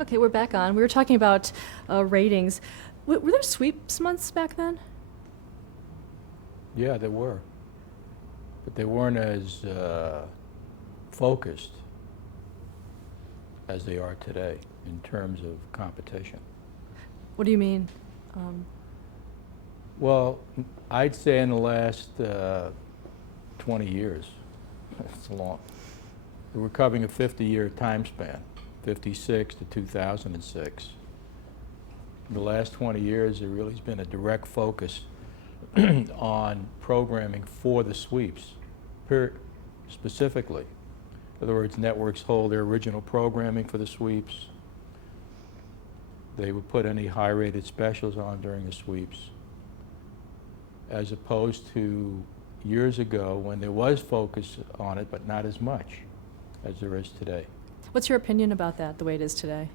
Okay, we're back on. We were talking about ratings. Were there sweeps months back then? Yeah, there were. But they weren't as focused as they are today in terms of competition. What do you mean? Um, Well, I'd say in the last 20 years, it's long. We're covering a 50-year time span, 56 to 2006. In the last 20 years, there really has been a direct focus on programming for the sweeps, specifically. In other words, networks hold their original programming for the sweeps. They would put any high-rated specials on during the sweeps, as opposed to years ago when there was focus on it, but not as much as there is today. what's your opinion about that, the way it is today?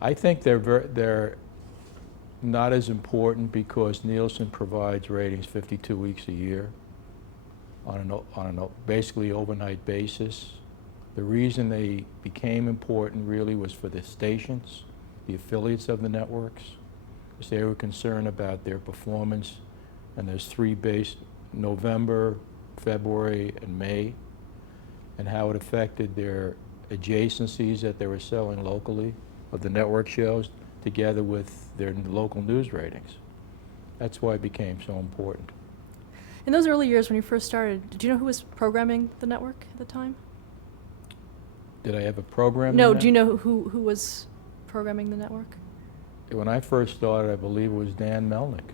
I think they're not as important because Nielsen provides ratings 52 weeks a year on a basically overnight basis. The reason they became important really was for the stations, the affiliates of the networks, because they were concerned about their performance. And there's three base: November, February, and May, and how it affected their adjacencies that they were selling locally of the network shows together with their local news ratings. That's why it became so important. In those early years when you first started, did you know who was programming the network at the time? Did I have a program? No, do you know who was programming the network? When I first started, I believe it was Dan Melnick.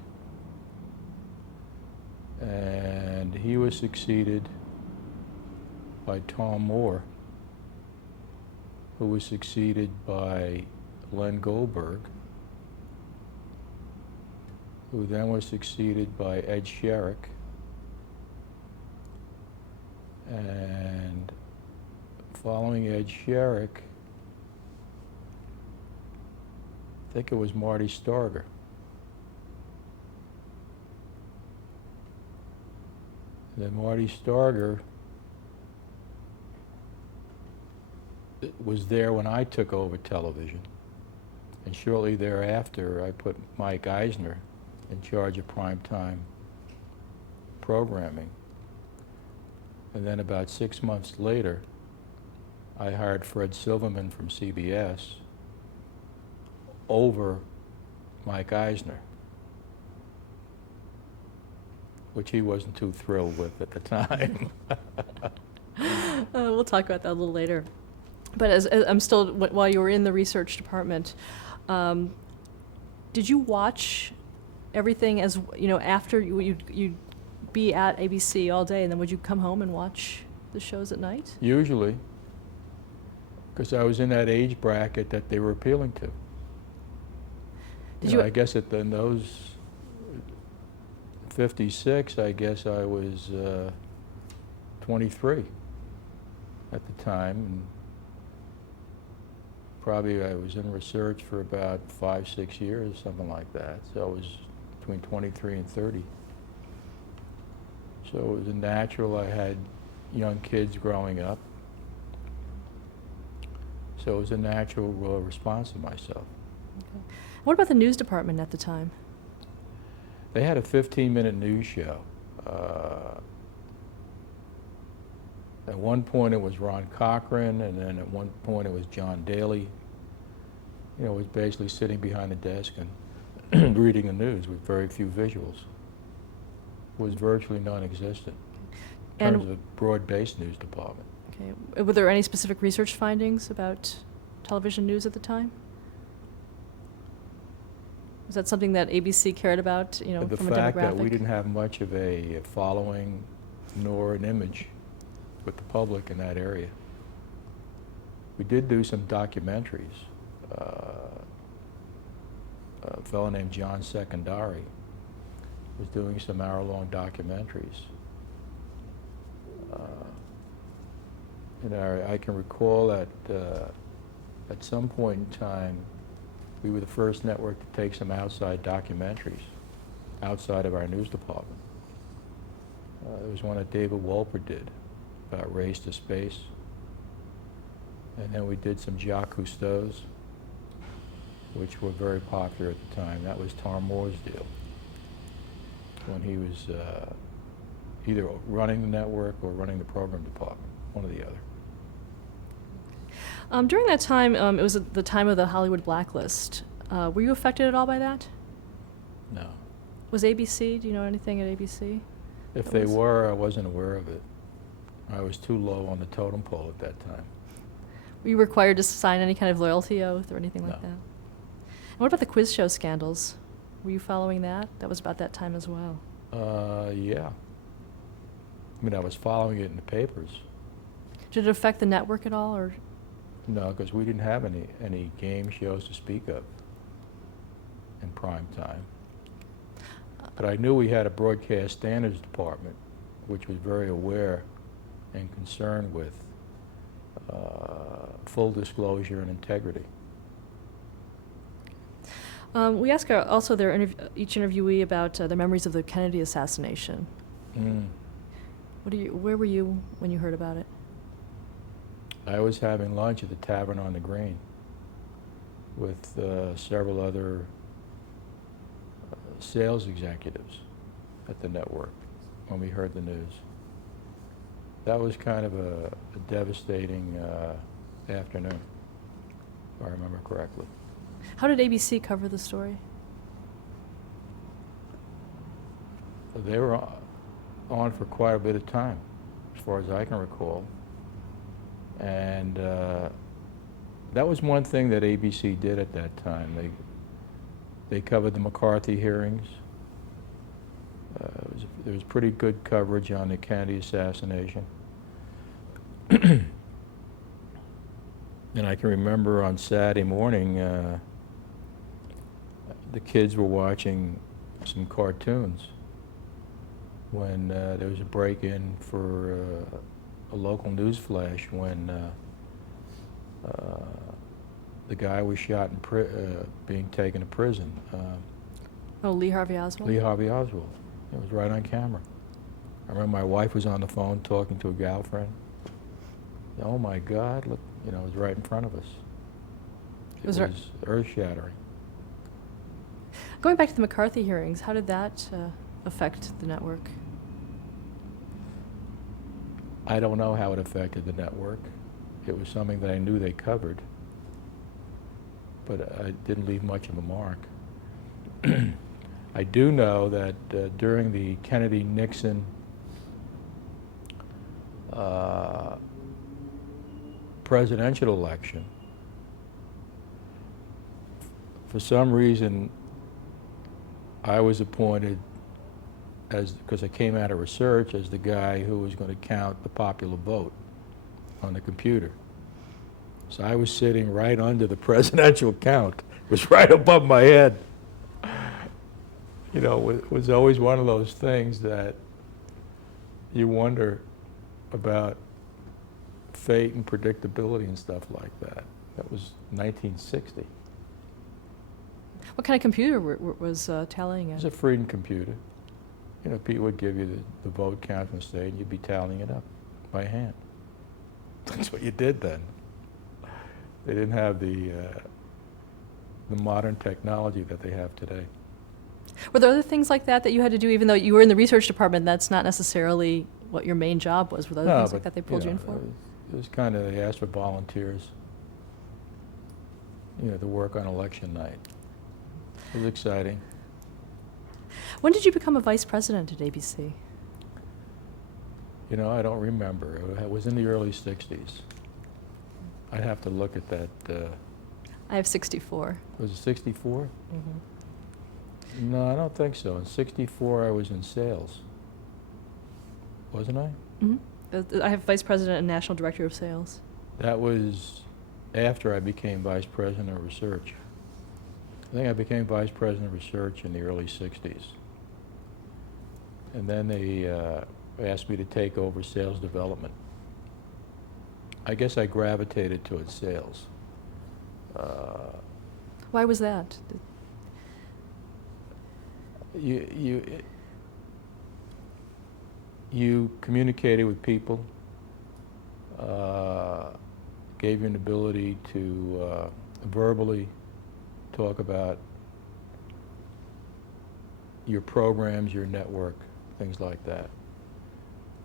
And he was succeeded by Tom Moore, who was succeeded by Len Goldberg, who then was succeeded by Ed Sherrick, and following Ed Sherrick, I think it was Marty Starger. Then Marty Starger was there when I took over television. And shortly thereafter, I put Mike Eisner in charge of primetime programming. And then about 6 months later, I hired Fred Silverman from CBS over Mike Eisner, which he wasn't too thrilled with at the time. We'll talk about that a little later. But as I'm still, while you were in the research department, did you watch everything as, you know, after you'd be at ABC all day, and then would you come home and watch the shows at night? Usually, because I was in that age bracket that they were appealing to. I guess in those 56, I guess I was 23 at the time, and probably I was in research for about 5-6 years, something like that. So I was between 23 and 30. So it was natural. I had young kids growing up. So it was a natural response to myself. Okay. What about the news department at the time? They had a 15-minute news show. At one point it was Ron Cochran, and then at one point it was John Daly. You know, it was basically sitting behind a desk and reading the news with very few visuals. It was virtually non-existent in terms of a broad-based news department. Okay. Were there any specific research findings about television news at the time? Was that something that ABC cared about, you know, The from a demographic? fact that we didn't have much of a following nor an image with the public in that area. We did do some documentaries. A fellow named John Secondari was doing some hour-long documentaries. I can recall that at some point in time, we were the first network to take some outside documentaries outside of our news department. There was one that David Wolper did about Race to Space. And then we did some Jacques Cousteau's, which were very popular at the time. That was Tom Moore's deal, when he was either running the network or running the program department, one or the other. During that time, it was the time of the Hollywood blacklist. Were you affected at all by that? No. Was ABC, do you know anything at ABC? If they were, I wasn't aware of it. I was too low on the totem pole at that time. Were you required to sign any kind of loyalty oath or anything like No. that? And what about the quiz show scandals? Were you following that? That was about that time as well. Yeah. I mean, I was following it in the papers. Did it affect the network at all, or? No, because we didn't have any game shows to speak of in prime time. But I knew we had a broadcast standards department, which was very aware and concerned with full disclosure and integrity. We ask also each interviewee about their memories of the Kennedy assassination. Where were you when you heard about it? I was having lunch at the Tavern on the Green with several other sales executives at the network when we heard the news. That was kind of a devastating afternoon, if I remember correctly. How did ABC cover the story? They were on for quite a bit of time, as far as I can recall. And that was one thing that ABC did at that time. They covered the McCarthy hearings. There was pretty good coverage on the Kennedy assassination. And I can remember on Saturday morning, the kids were watching some cartoons when there was a break-in for a local news flash when the guy was shot and being taken to prison. Lee Harvey Oswald? Lee Harvey Oswald. It was right on camera. I remember my wife was on the phone talking to a gal friend. Oh my God, look, it was right in front of us. It was earth-shattering. Going back to the McCarthy hearings, how did that affect the network? I don't know how it affected the network. It was something that I knew they covered, but I didn't leave much of a mark. I do know that during the Kennedy-Nixon presidential election, for some reason, I was appointed because I came out of research as the guy who was going to count the popular vote on the computer. So I was sitting right under the presidential count. It was right above my head. It was always one of those things that you wonder about fate and predictability and stuff like that. That was 1960. What kind of computer was tallying It it? was a Freedom computer. People would give you the vote count from the state, and you'd be tallying it up by hand. That's what you did then. They didn't have the modern technology that they have today. Were there other things like that you had to do, even though you were in the research department? That's not necessarily what your main job was. Were there other things like that they pulled you in for? It was kind of, they asked for volunteers, to work on election night. It was exciting. When did you become a vice president at ABC? I don't remember. It was in the early 60s. I'd have to look at that. I have 64. Was it 64? Mm-hmm. No, I don't think so. In 64, I was in sales. Wasn't I? Mm-hmm. I have vice president and national director of sales. That was after I became vice president of research. I think I became vice president of research in the early 60s. And then they asked me to take over sales development. I guess I gravitated towards sales. Why was that? You communicated with people. gave you an ability to verbally talk about your programs, your network, things like that.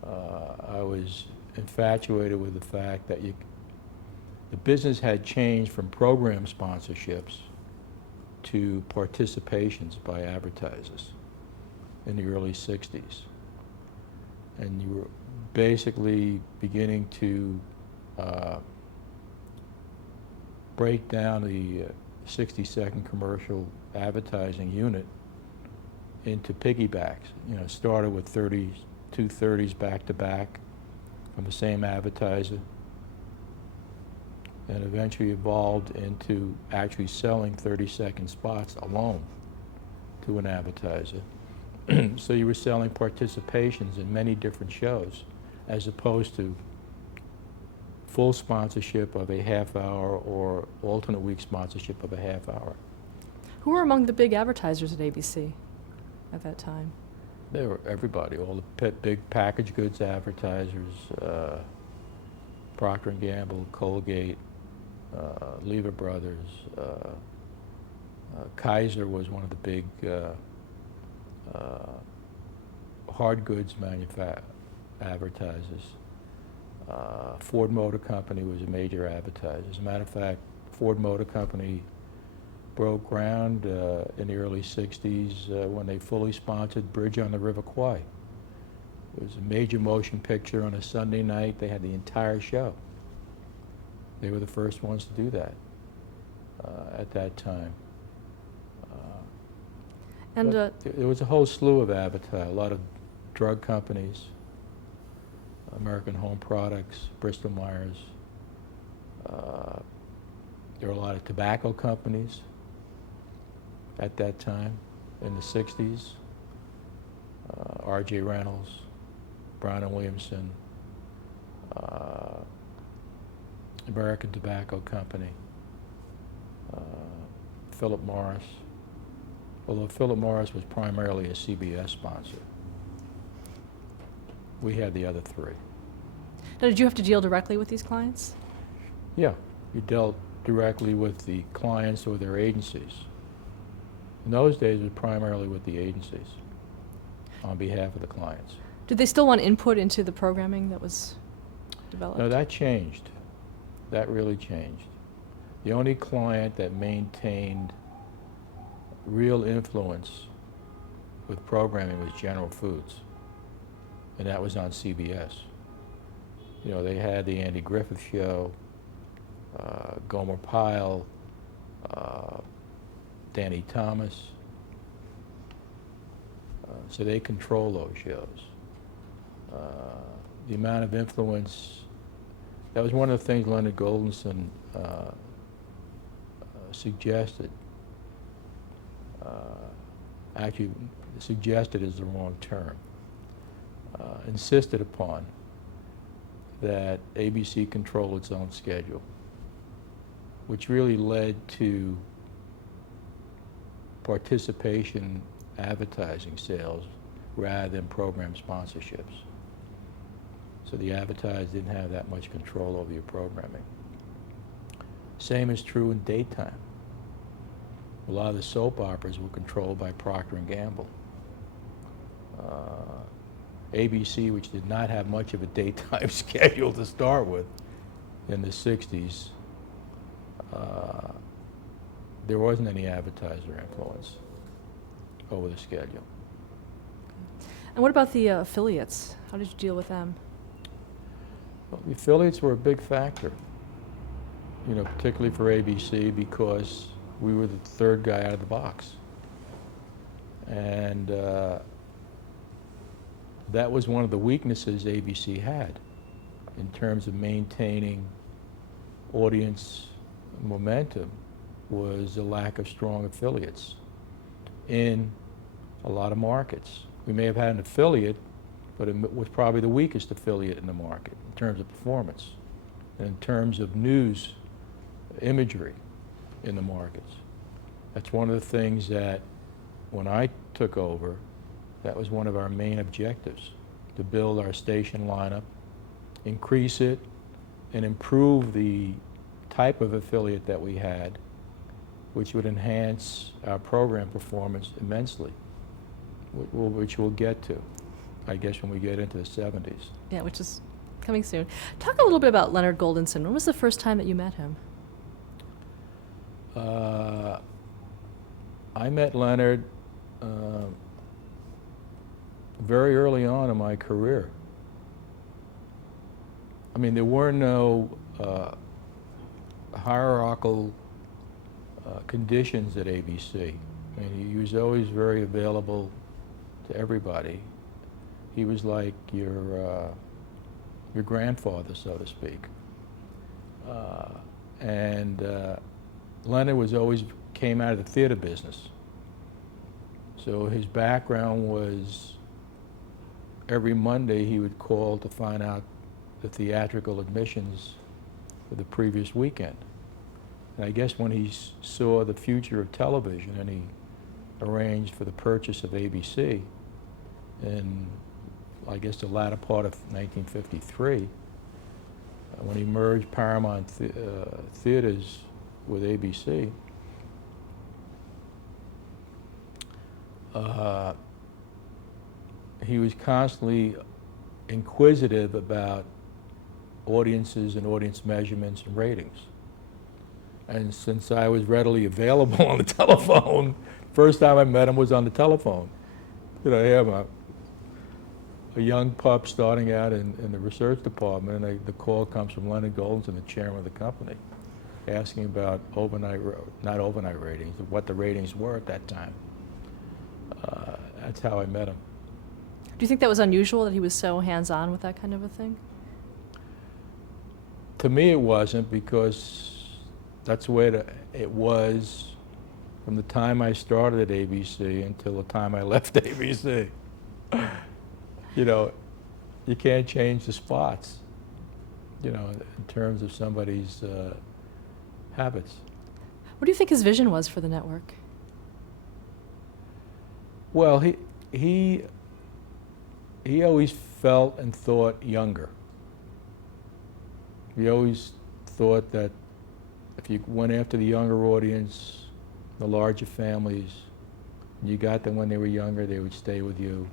I was infatuated with the fact that the business had changed from program sponsorships to participations by advertisers in the early 60s. And you were basically beginning to break down the 60-second commercial advertising unit into piggybacks. You know, started with 2 30s back to back from the same advertiser, and eventually evolved into actually selling 30-second spots alone to an advertiser. So you were selling participations in many different shows, as opposed to full sponsorship of a half hour or alternate week sponsorship of a half hour. Who were among the big advertisers at ABC at that time? They were everybody, all the big packaged goods advertisers, Procter & Gamble, Colgate, Lever Brothers, Kaiser was one of the big hard goods advertisers. Ford Motor Company was a major advertiser. As a matter of fact, Ford Motor Company broke ground in the early 60s when they fully sponsored Bridge on the River Kwai. It was a major motion picture on a Sunday night. They had the entire show. They were the first ones to do that at that time. And there was a whole slew of advertisers, a lot of drug companies, American Home Products, Bristol Myers. There were a lot of tobacco companies at that time in the 60s. R.J. Reynolds, Brown and Williamson, American Tobacco Company, Philip Morris, although Philip Morris was primarily a CBS sponsor. We had the other three. now, did you have to deal directly with these clients? Yeah, you dealt directly with the clients or their agencies. In those days, it was primarily with the agencies on behalf of the clients. Did they still want input into the programming that was developed? No, that changed. That really changed. The only client that maintained real influence with programming was General Foods, and that was on CBS. You know, they had the Andy Griffith Show, Gomer Pyle, Danny Thomas, so they control those shows. The amount of influence, that was one of the things Leonard Goldenson suggested. Actually, suggested is the wrong term. Insisted upon that ABC control its own schedule, which really led to participation advertising sales rather than program sponsorships. So the advertisers didn't have that much control over your programming. Same is true in daytime. A lot of the soap operas were controlled by Procter & Gamble. ABC, which did not have much of a daytime schedule to start with in the 60s, there wasn't any advertiser influence over the schedule. And what about the affiliates? How did you deal with them? Well, the affiliates were a big factor, you know, particularly for ABC, because we were the third guy out of the box. And that was one of the weaknesses ABC had in terms of maintaining audience momentum, was a lack of strong affiliates in a lot of markets. We may have had an affiliate, but it was probably the weakest affiliate in the market in terms of performance and in terms of news imagery in the markets. That's one of the things that when I took over, that was one of our main objectives, to build our station lineup, increase it, and improve the type of affiliate that we had, which would enhance our program performance immensely, which we'll get to, I guess, when we get into the 70s. Yeah, which is coming soon. Talk a little bit about Leonard Goldenson. When was the first time that you met him? I met Leonard very early on in my career. I mean, there were no hierarchical conditions at ABC. I mean, he was always very available to everybody. He was like your grandfather, so to speak. Leonard was always came out of the theater business. So his background was every Monday he would call to find out the theatrical admissions for the previous weekend. And I guess when he saw the future of television and he arranged for the purchase of ABC in, I guess, the latter part of 1953, when he merged Paramount Theaters with ABC, he was constantly inquisitive about audiences and audience measurements and ratings. And since I was readily available on the telephone, first time I met him was on the telephone. You know, I have a young pup starting out in the research department, and the call comes from Leonard Goldenson, the chairman of the company, asking about not overnight ratings, what the ratings were at that time. That's how I met him. Do you think that was unusual that he was so hands-on with that kind of a thing? To me, it wasn't, because that's the way it was from the time I started at ABC until the time I left ABC. You know, you can't change the spots, you know, in terms of somebody's habits. What do you think his vision was for the network? Well, he always felt and thought younger. He always thought that if you went after the younger audience, the larger families, and you got them when they were younger, they would stay with you.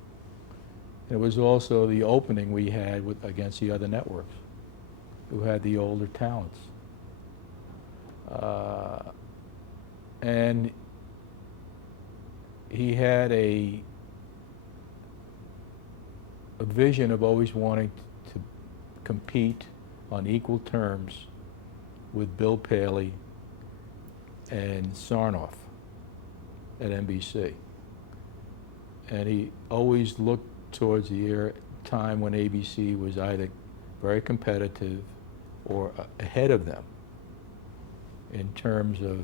And it was also the opening we had against the other networks, who had the older talents. And he had a vision of always wanting to compete on equal terms with Bill Paley and Sarnoff at NBC. And he always looked towards the time when ABC was either very competitive or ahead of them in terms of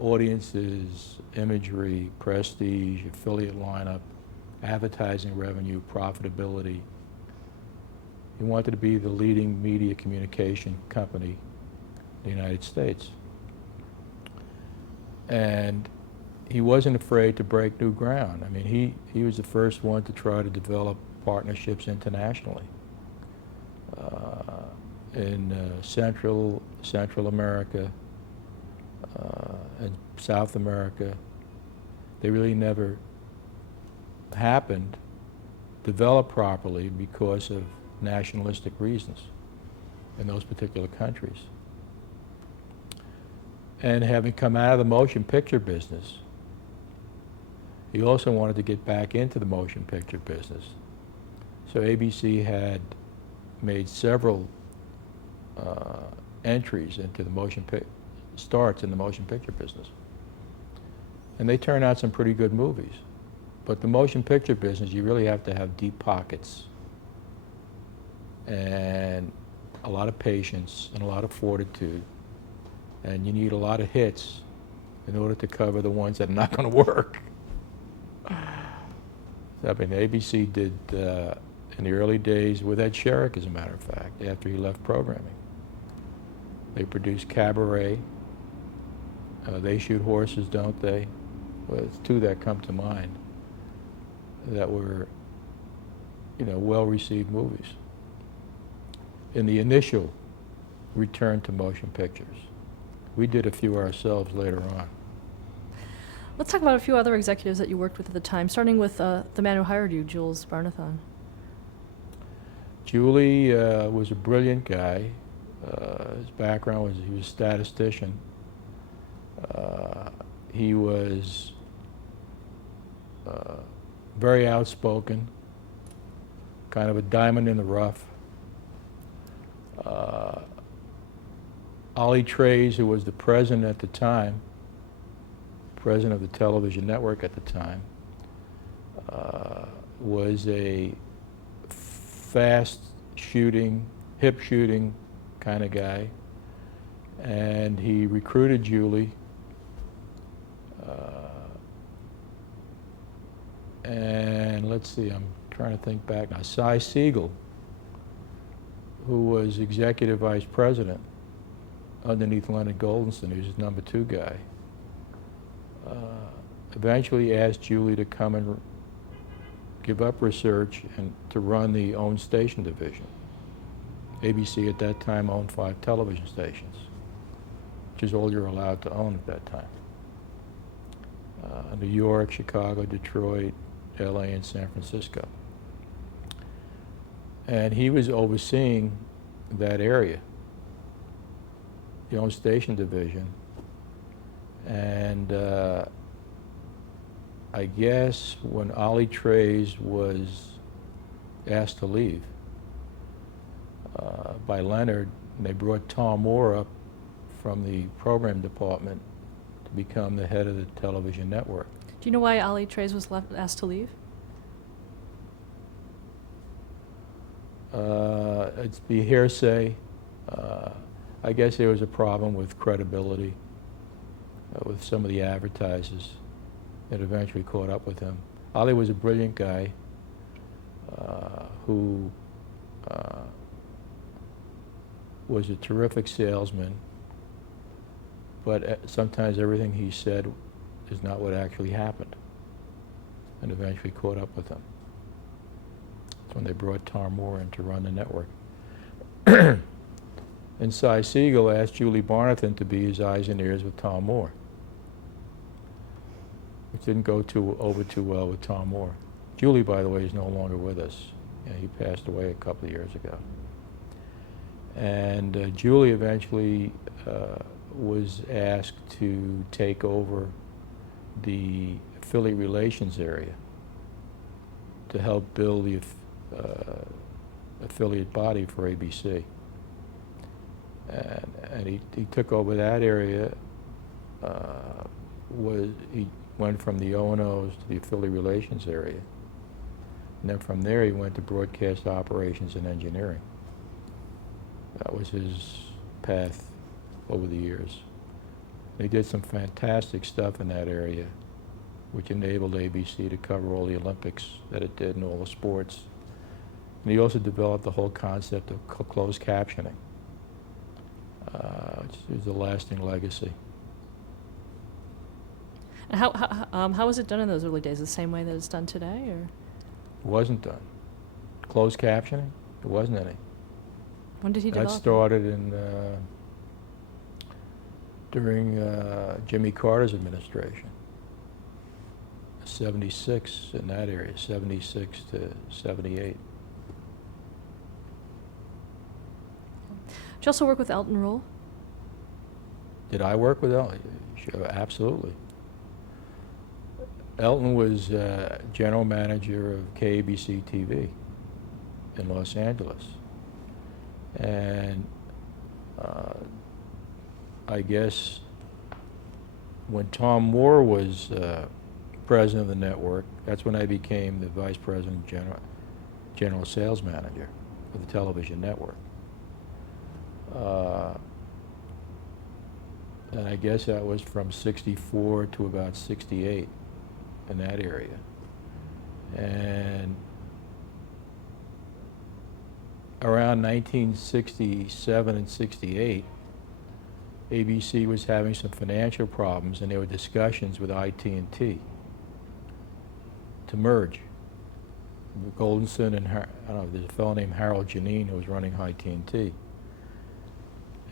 audiences, imagery, prestige, affiliate lineup, advertising revenue, profitability. He wanted to be the leading media communication company in the United States. And he wasn't afraid to break new ground. I mean, he was the first one to try to develop partnerships internationally. In Central America and South America, they really never happened, developed properly because of nationalistic reasons in those particular countries. And having come out of the motion picture business, he also wanted to get back into the motion picture business. So ABC had made several entries into the starts in the motion picture business. And they turned out some pretty good movies. But the motion picture business, you really have to have deep pockets and a lot of patience and a lot of fortitude. And you need a lot of hits in order to cover the ones that are not going to work. I mean, ABC did, in the early days, with Ed Sherrick, as a matter of fact, after he left programming. They produced Cabaret. They Shoot Horses, Don't They? Well, it's two that come to mind that were, you know, well-received movies. in the initial return to motion pictures. We did a few ourselves later on. Let's talk about a few other executives that you worked with at the time, starting with the man who hired you, Jules Barnathon. Julie was a brilliant guy. His background was he was a statistician. He was very outspoken, kind of a diamond in the rough. Ollie Trays, who was the president at the time, president of the television network at the time, was a fast shooting, hip shooting kind of guy, and he recruited Julie, and let's see, I'm trying to think back now. Cy Siegel, who was executive vice president underneath Leonard Goldenson, who's his number 2 guy, eventually asked Julie to come and give up research and to run the owned station division. ABC at that time owned 5 television stations, which is all you're allowed to own at that time. New York, Chicago, Detroit, LA, and San Francisco. And he was overseeing that area, the owned station division. And I guess when Ollie Trays was asked to leave by Leonard, and they brought Tom Moore up from the program department to become the head of the television network. Do you know why Ollie Trays was asked to leave? It's the hearsay. I guess there was a problem with credibility with some of the advertisers that eventually caught up with him. Ollie was a brilliant guy who was a terrific salesman, but sometimes everything he said is not what actually happened, and eventually caught up with him. That's when they brought Tom Moore in to run the network. And Cy Siegel asked Julie Barnathon to be his eyes and ears with Tom Moore, which didn't go over too well with Tom Moore. Julie, by the way, is no longer with us. He passed away a couple of years ago. And Julie eventually was asked to take over the affiliate relations area to help build the affiliate body for ABC. And he took over that area. He went from the O&Os to the affiliate relations area. And then from there he went to broadcast operations and engineering. That was his path over the years. They did some fantastic stuff in that area, which enabled ABC to cover all the Olympics that it did and all the sports. And he also developed the whole concept of closed captioning, which is a lasting legacy. And how was it done in those early days? The same way that it's done today, or? It wasn't done. Closed captioning? There wasn't any. When did he develop That it? started during Jimmy Carter's administration. 76 in that area, 76 to 78. Did you also work with Elton Rule? Did I work with Elton? Sure, absolutely. Elton was general manager of KABC TV in Los Angeles. And I guess when Tom Moore was president of the network, that's when I became the vice president, general sales manager for the television network. And I guess that was from 64 to about 68 in that area. And around 1967 and 68, ABC was having some financial problems, and there were discussions with IT&T to merge. Goldenson and I don't know, there's a fellow named Harold Janine who was running high TNT.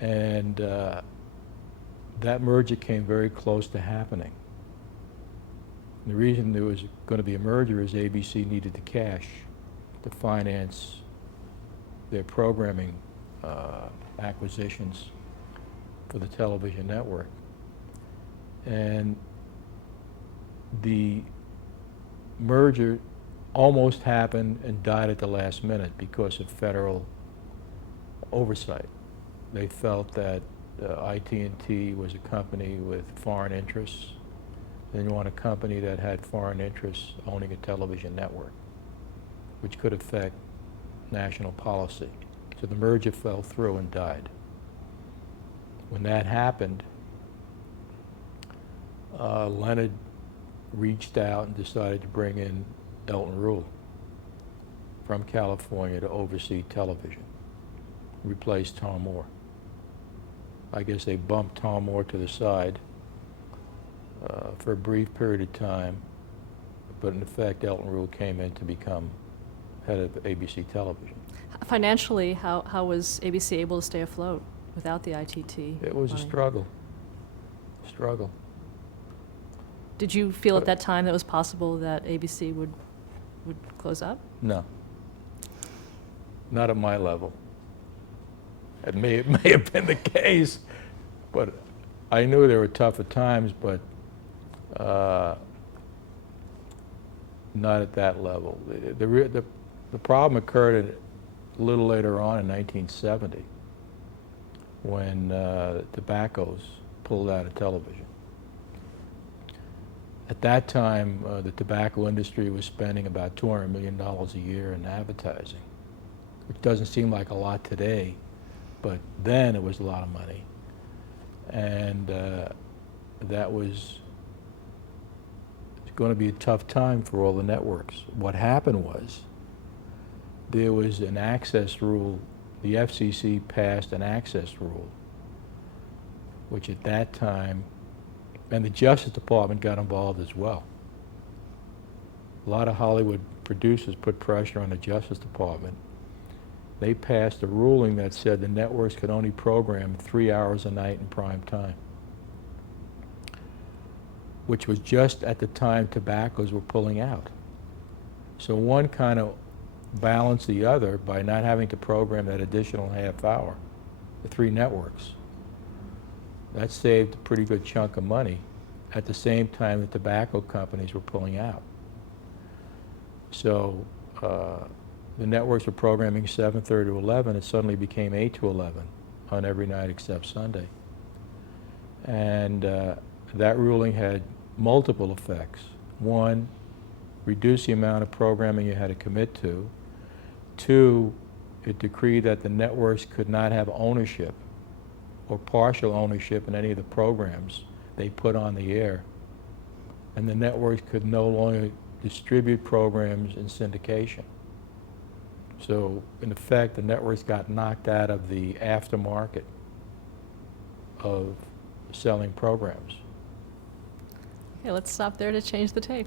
And that merger came very close to happening. And the reason there was going to be a merger is ABC needed the cash to finance their programming acquisitions for the television network. And the merger almost happened and died at the last minute because of federal oversight. They felt that IT&T was a company with foreign interests. They didn't want a company that had foreign interests owning a television network, which could affect national policy. So the merger fell through and died. When that happened, Leonard reached out and decided to bring in Elton Rule from California to oversee television, replace Tom Moore. I guess they bumped Tom Moore to the side for a brief period of time, but in effect Elton Rule came in to become head of ABC Television. Financially, how was ABC able to stay afloat without the ITT? It was money? a struggle. Struggle. Did you feel at that time that it was possible that ABC would close up? No. Not at my level. It may have been the case, but I knew there were tougher times, but not at that level. The problem occurred a little later on in 1970 when tobaccos pulled out of television. At that time, the tobacco industry was spending about $200 million a year in advertising, which doesn't seem like a lot today, but then it was a lot of money. And that was going to be a tough time for all the networks. What happened was there was an access rule. The FCC passed an access rule, which at that time, and the Justice Department got involved as well. A lot of Hollywood producers put pressure on the Justice Department. They passed a ruling that said the networks could only program 3 hours a night in prime time, which was just at the time tobaccos were pulling out. So one kind of balanced the other by not having to program that additional half hour, the three networks. That saved a pretty good chunk of money at the same time the tobacco companies were pulling out. So the networks were programming 7:30 to 11. It suddenly became 8 to 11 on every night except Sunday. And that ruling had multiple effects. One, reduce the amount of programming you had to commit to. Two, it decreed that the networks could not have ownership or partial ownership in any of the programs they put on the air. And the networks could no longer distribute programs in syndication. So in effect, the networks got knocked out of the aftermarket of selling programs. Okay, let's stop there to change the tape.